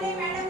Madam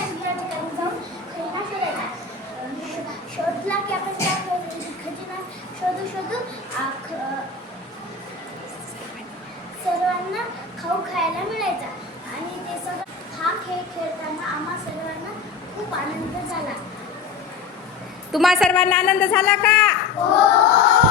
आनंद झाला तुम्हा सर्वांना आनंद झाला का? हो.